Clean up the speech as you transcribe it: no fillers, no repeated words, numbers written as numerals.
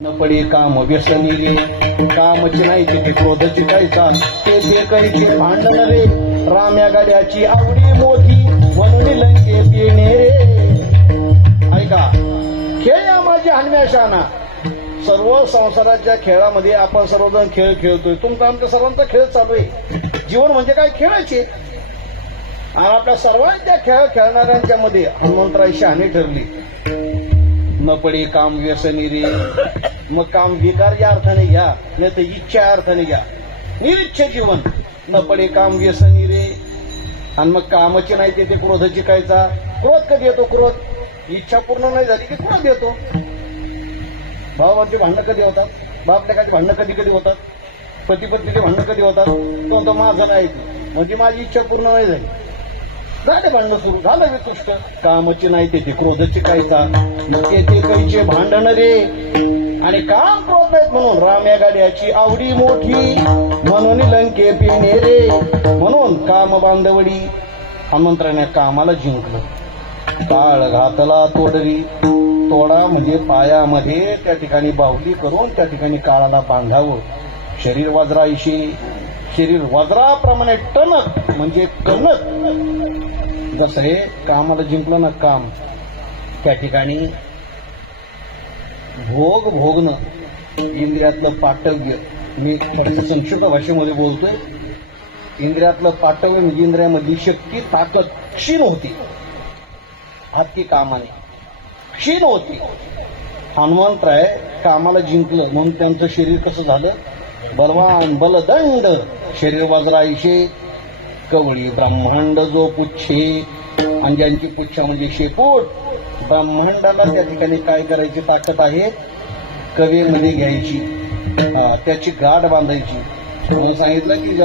न पडे काम व्यसनी रे, कामची नाही ते क्रोधची कायचा, ते बेकरीचे भांडण रे, राम्या गाड्याची आवडी मोठी म्हणून लंके पिणे रे. ऐका, खेळ या माझी हनम्या शाना. सर्व संसाराच्या खेळामध्ये आपण सर्वजण खेळ खेळतोय. तुमचा आमच्या सर्वांचा खेळ चालू आहे. जीवन म्हणजे काय, खेळायचे. आणि आपल्या सर्वांच्या खेळ खेळणाऱ्यांच्या मध्ये हनुमंतराय शहाणे ठरली. न पडे काम व्यसनी रे, मग काम विकार या अर्थाने घ्या, नाही तर इच्छा या अर्थाने घ्या. निरीच्छ जीवन. न पडे काम व्यसनी रे, आणि मग कामाची नाही ते क्रोधाची कायचा. क्रोध कधी येतो? क्रोध इच्छा पूर्ण नाही झाली की क्रोध येतो. भावाची भांडणं कधी होतात? बापलेकाची भांडणं कधी कधी होतात? पती पत्नीचे भांडणं कधी होतात? तो माझं नाही म्हणजे माझी इच्छा पूर्ण नाही झाली, झाले भांडणं सुरू, झालं वितुष्ट. कामाची नाही ते क्रोधाची कायचा, मग ते कैचे भांडण रे. आणि काम क्रोध नाहीत म्हणून राम्या गाड्याची आवडी मोठी म्हणून लंके पिणे रे. म्हणून काम बांधवडी. हनुमंतराने कामाला जिंकलं. टाळ घातला तोडरी. तोडा म्हणजे पायामध्ये त्या ठिकाणी बाहुली करून त्या ठिकाणी काळाला बांधावं. शरीर वज्राईशी, शरीर वज्राप्रमाणे टणक म्हणजे कणक. जसं हे कामाला जिंकलं ना काम, त्या ठिकाणी भोगणं, इंद्रियातलं पाटव्य. मी थोडंसं संक्षिप्त भाषेमध्ये बोलतोय. इंद्रियातलं पाटव्य म्हणजे इंद्रियामधली शक्ती, ताकद क्षीण होती. हाती कामाने क्षीण होती. हनुमंतराय कामाला जिंकलं म्हणून त्यांचं शरीर कसं झालं? बलवान बलदंड. शरीर वज्राईशे, कवळी ब्रह्मांड जो पुच्छे, आणि ज्यांची पुच्छ म्हणजे शेपूट. ब्रह्मांडाला त्या ठिकाणी काय करायची ताकद आहे? कवेमध्ये घ्यायची, त्याची गाठ बांधायची. म्हणून सांगितलं की